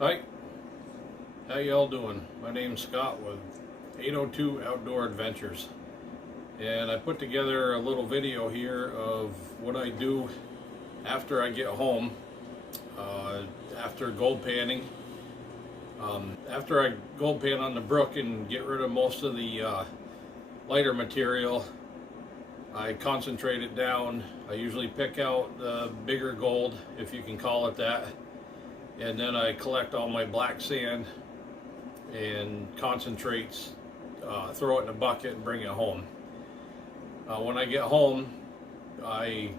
Hi, how y'all doing? My name's Scott with 802 Outdoor Adventures, and I put together a little video here of what I do after I get home, after gold panning. After I gold pan on the brook and get rid of most of the lighter material, I concentrate it down. I usually pick out the bigger gold, if you can call it that, and then I collect all my black sand and concentrates, throw it in a bucket and bring it home. When I get home, I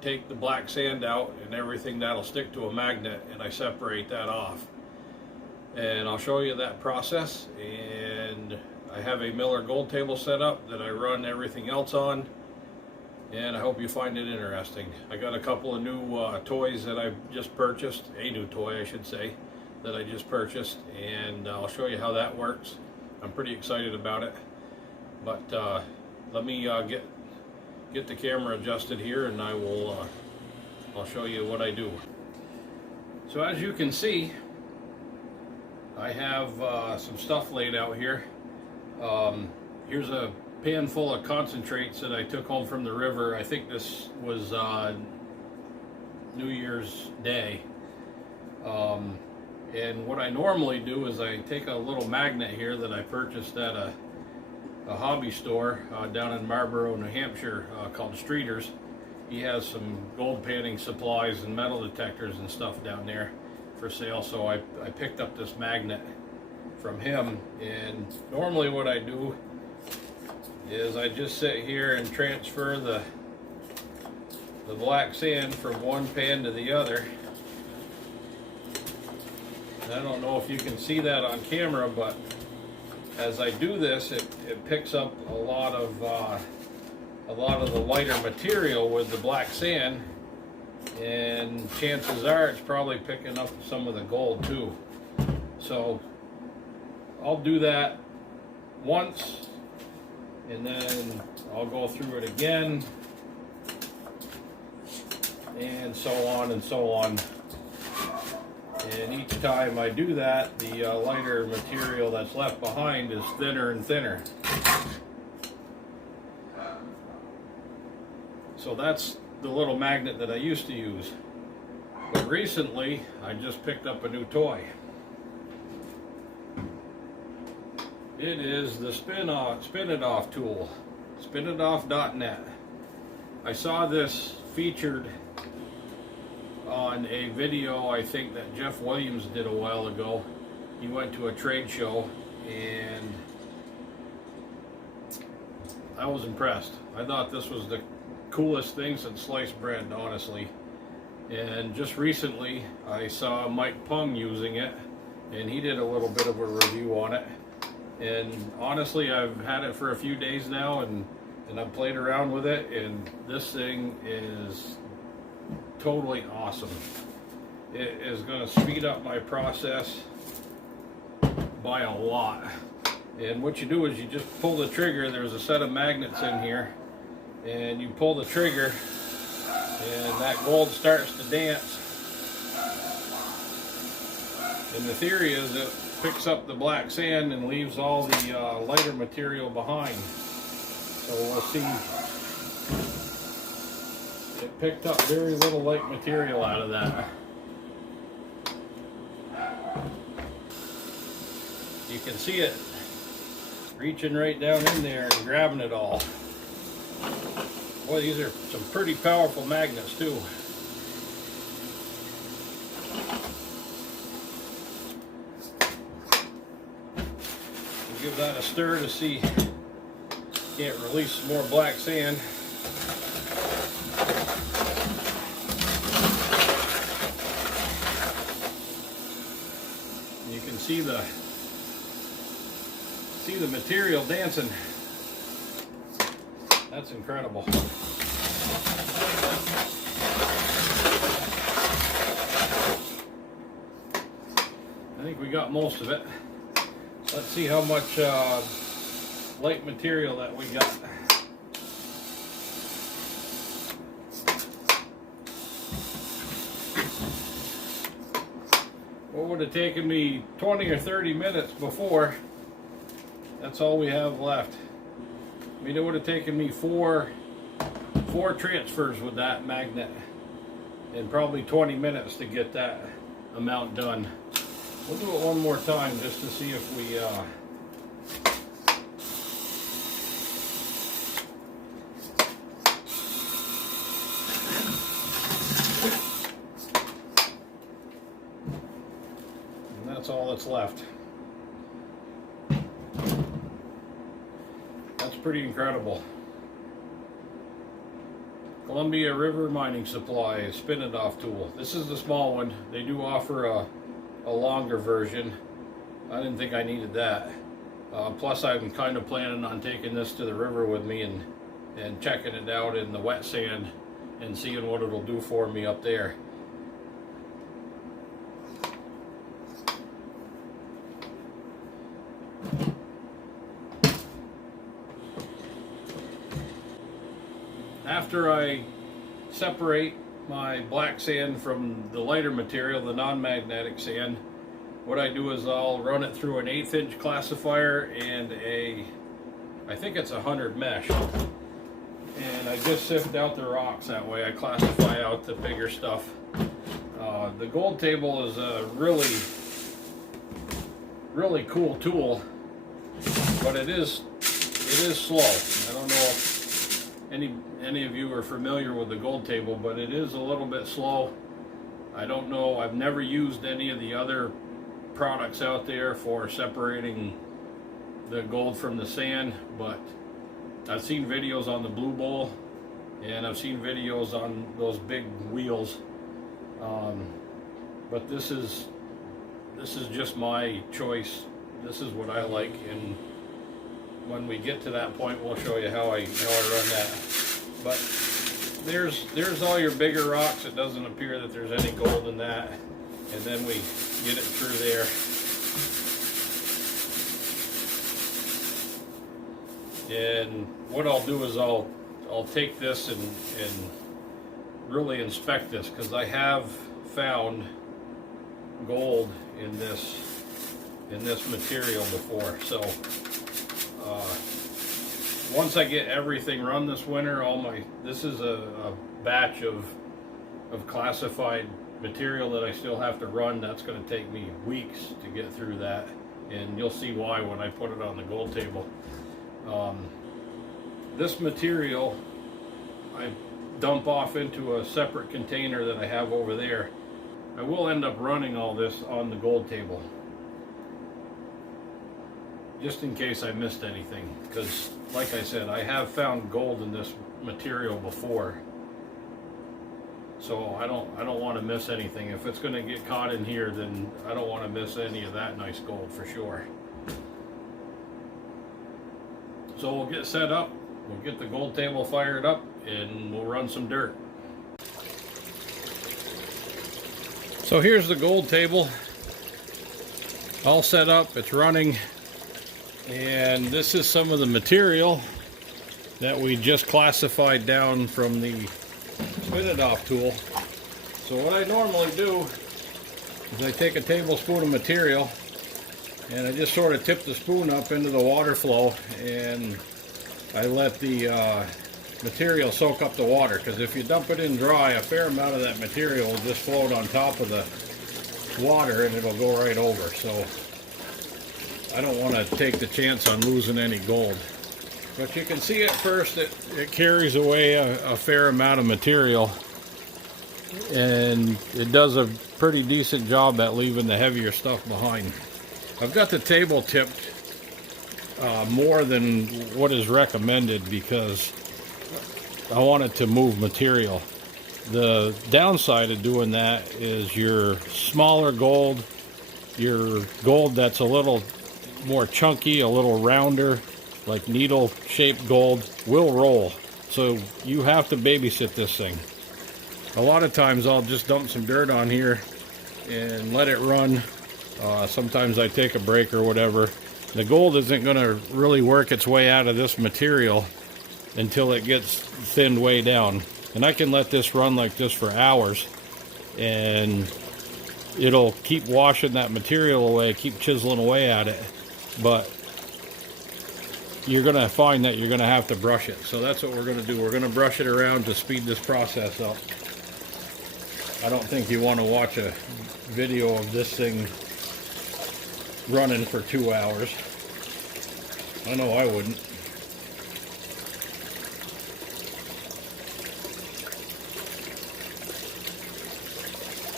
take the black sand out and everything that'll stick to a magnet, and I separate that off. And I'll show you that process. And I have a Miller gold table set up that I run everything else on, and I hope you find it interesting. I got a couple of new toys that I just purchased, a new toy I should say, that I just purchased, and I'll show you how that works. I'm pretty excited about it, but let me get the camera adjusted here, and I'll show you what I do. So as you can see, I have some stuff laid out here. Here's a pan full of concentrates that I took home from the river. I think this was New Year's Day. And what I normally do is I take a little magnet here that I purchased at a hobby store down in Marlborough, New Hampshire, called Streeters. He has some gold panning supplies and metal detectors and stuff down there for sale, so I picked up this magnet from him. And normally what I do is I just sit here and transfer the black sand from one pan to the other. And I don't know if you can see that on camera, but as I do this, it picks up a lot of the lighter material with the black sand, and chances are it's probably picking up some of the gold too. So I'll do that once, and then I'll go through it again, and so on and so on. And each time I do that, the lighter material that's left behind is thinner and thinner. So that's the little magnet that I used to use. But recently, I just picked up a new toy. It is the Spin It Off tool, spinitoff.net. I saw this featured on a video I think that Jeff Williams did a while ago. He went to a trade show, and I was impressed. I thought this was the coolest thing since sliced bread, honestly. And just recently I saw Mike Pung using it, and he did a little bit of a review on it. And honestly, I've had it for a few days now, and I've played around with it, and this thing is totally awesome. It is going to speed up my process by a lot. And what you do is you just pull the trigger. There's a set of magnets in here, and you pull the trigger, and that gold starts to dance. And the theory is it picks up the black sand and leaves all the lighter material behind. So we'll see. It picked up very little light material out of that. You can see it reaching right down in there and grabbing it all. Boy, these are some pretty powerful magnets too. We'll give that a stir to see. Can't release some more black sand. You can see the material dancing. That's incredible. I think we got most of it. Let's see how much light material that we got. what would have taken me 20 or 30 minutes before, that's all we have left. I mean, it would have taken me four transfers with that magnet and probably 20 minutes to get that amount done. We'll do it one more time just to see if we and that's all that's left. That's pretty incredible. Columbia River Mining Supply spin it off tool. This is the small one. They do offer a longer version. I didn't think I needed that. Plus I'm kind of planning on taking this to the river with me and checking it out in the wet sand and seeing what it'll do for me up there. After I separate my black sand from the lighter material, the non-magnetic sand, what I do is I'll run it through an 1/8 inch classifier and I think it's 100 mesh. And I just sift out the rocks that way. I classify out the bigger stuff. The gold table is a really cool tool, but it is slow. I don't know if any of you are familiar with the gold table, but it is a little bit slow. I don't know, I've never used any of the other products out there for separating the gold from the sand, but I've seen videos on the Blue Bowl and I've seen videos on those big wheels, but this is just my choice. This is what I like, and when we get to that point, we'll show you how I run that. But there's all your bigger rocks. It doesn't appear that there's any gold in that, and then we get it through there. And what I'll do is I'll take this and really inspect this, because I have found gold in this material before. So once I get everything run this winter, this is a batch of classified material that I still have to run. That's going to take me weeks to get through that, and you'll see why when I put it on the gold table. This material I dump off into a separate container that I have over there. I will end up running all this on the gold table, just in case I missed anything, because like I said, I have found gold in this material before, so I don't want to miss anything. If it's going to get caught in here, then I don't want to miss any of that nice gold for sure. So we'll get set up, we'll get the gold table fired up, and we'll run some dirt. So here's the gold table all set up, it's running. And this is some of the material that we just classified down from the spin it off tool. So what I normally do is I take a tablespoon of material and I just sort of tip the spoon up into the water flow, and I let the material soak up the water, because if you dump it in dry, a fair amount of that material will just float on top of the water and it'll go right over. So I don't want to take the chance on losing any gold. But you can see at first it carries away a fair amount of material, and it does a pretty decent job at leaving the heavier stuff behind. I've got the table tipped more than what is recommended because I want it to move material. The downside of doing that is your smaller gold, your gold that's a little more chunky, a little rounder, like needle shaped gold, will roll. So you have to babysit this thing. A lot of times I'll just dump some dirt on here and let it run. Sometimes I take a break or whatever. The gold isn't going to really work its way out of this material until it gets thinned way down. And I can let this run like this for hours and it'll keep washing that material away, keep chiseling away at it, but you're going to find that you're going to have to brush it. So that's what we're going to do. We're going to brush it around to speed this process up. I don't think you want to watch a video of this thing running for 2 hours. I know I wouldn't.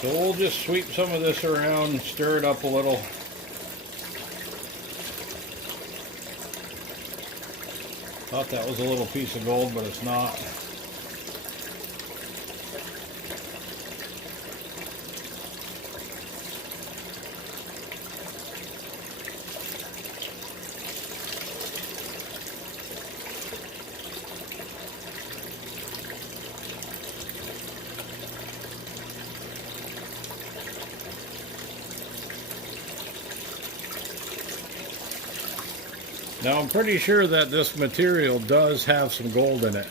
So we'll just sweep some of this around, stir it up a little. Thought that was a little piece of gold, but it's not. Now I'm pretty sure that this material does have some gold in it.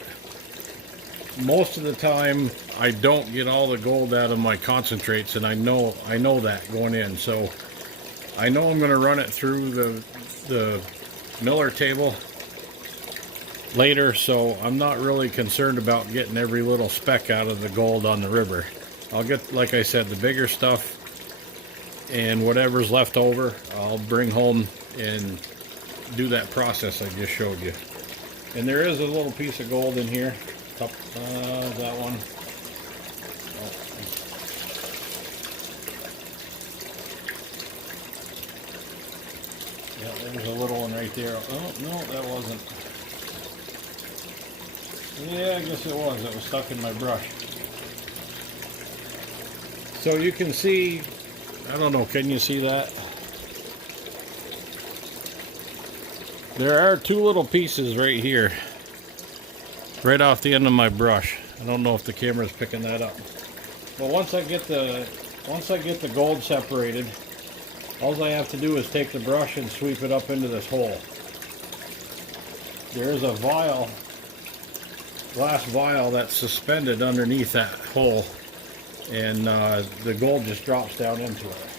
Most of the time I don't get all the gold out of my concentrates, and I know that going in. So I know I'm going to run it through the Miller table later, so I'm not really concerned about getting every little speck out of the gold on the river. I'll get, like I said, the bigger stuff, and whatever's left over I'll bring home and do that process I just showed you. And there is a little piece of gold in here. That one. Oh. Yeah, there's a little one right there. Oh, no, that wasn't. Yeah, I guess it was. It was stuck in my brush. So you can see, I don't know, can you see that? There are two little pieces right here, right off the end of my brush. I don't know if the camera's picking that up. But once I get the gold separated, all I have to do is take the brush and sweep it up into this hole. There is a vial, glass vial, that's suspended underneath that hole, and the gold just drops down into it.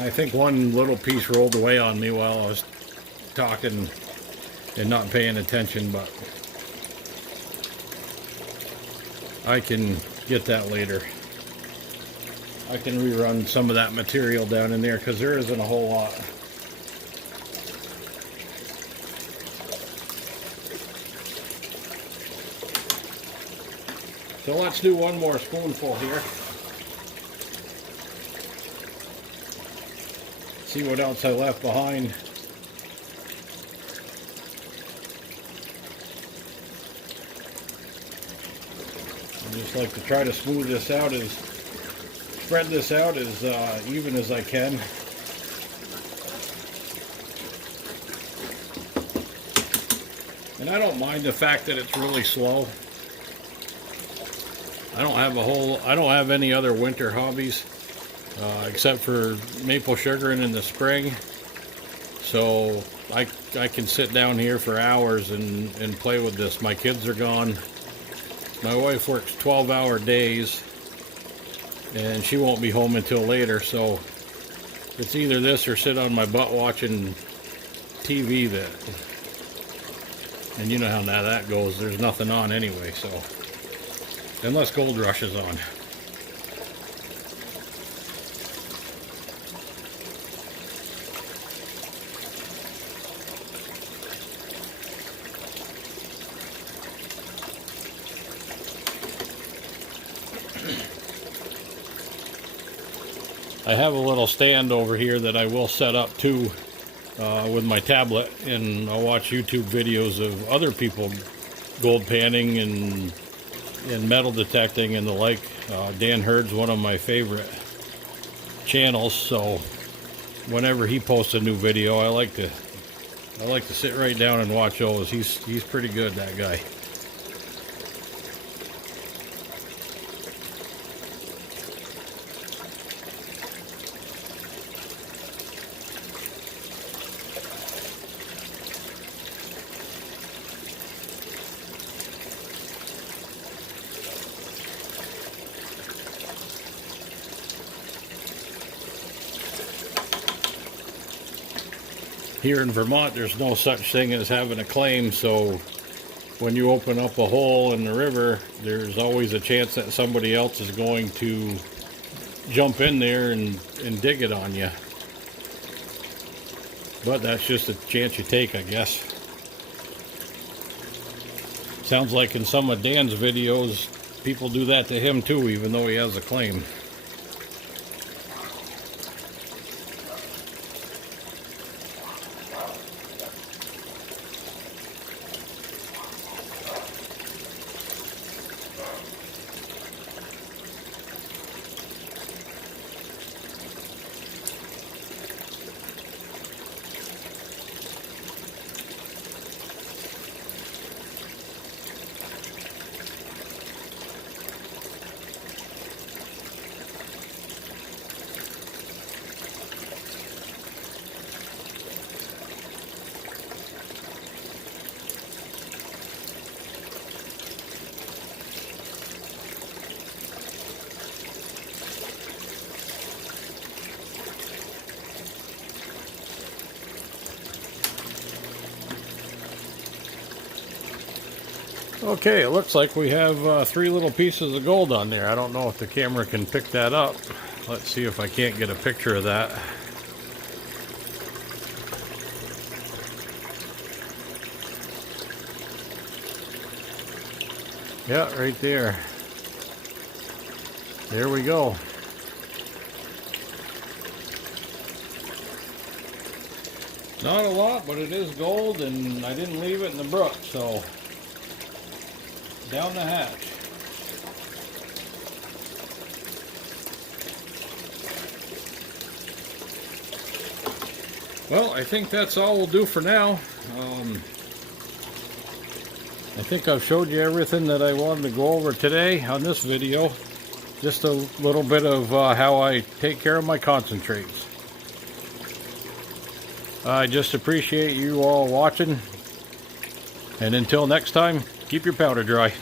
I think one little piece rolled away on me while I was talking and not paying attention, but I can get that later. I can rerun some of that material down in there because there isn't a whole lot. So let's do one more spoonful here. See what else I left behind. I just like to try to smooth this out, spread this out as even as I can. And I don't mind the fact that it's really slow. I don't have any other winter hobbies. Except for maple sugaring in the spring, so I can sit down here for hours and play with this. My kids are gone. My wife works 12-hour days, and she won't be home until later, so it's either this or sit on my butt watching TV. And you know how now that goes. There's nothing on anyway, so unless Gold Rush is on. I have a little stand over here that I will set up too with my tablet, and I'll watch YouTube videos of other people gold panning and metal detecting and the like. Dan Hurd's one of my favorite channels, so whenever he posts a new video, I like to sit right down and watch those. He's pretty good, that guy. here in Vermont, there's no such thing as having a claim, so when you open up a hole in the river, there's always a chance that somebody else is going to jump in there and dig it on you. But that's just a chance you take, I guess. Sounds like in some of Dan's videos, people do that to him too, even though he has a claim. Okay, it looks like we have 3 little pieces of gold on there. I don't know if the camera can pick that up. Let's see if I can't get a picture of that. Yeah, right there. There we go. Not a lot, but it is gold, and I didn't leave it in the brook, so down the hatch. Well, I think that's all we'll do for now. I think I've showed you everything that I wanted to go over today on this video. Just a little bit of how I take care of my concentrates. I just appreciate you all watching. And until next time, keep your powder dry.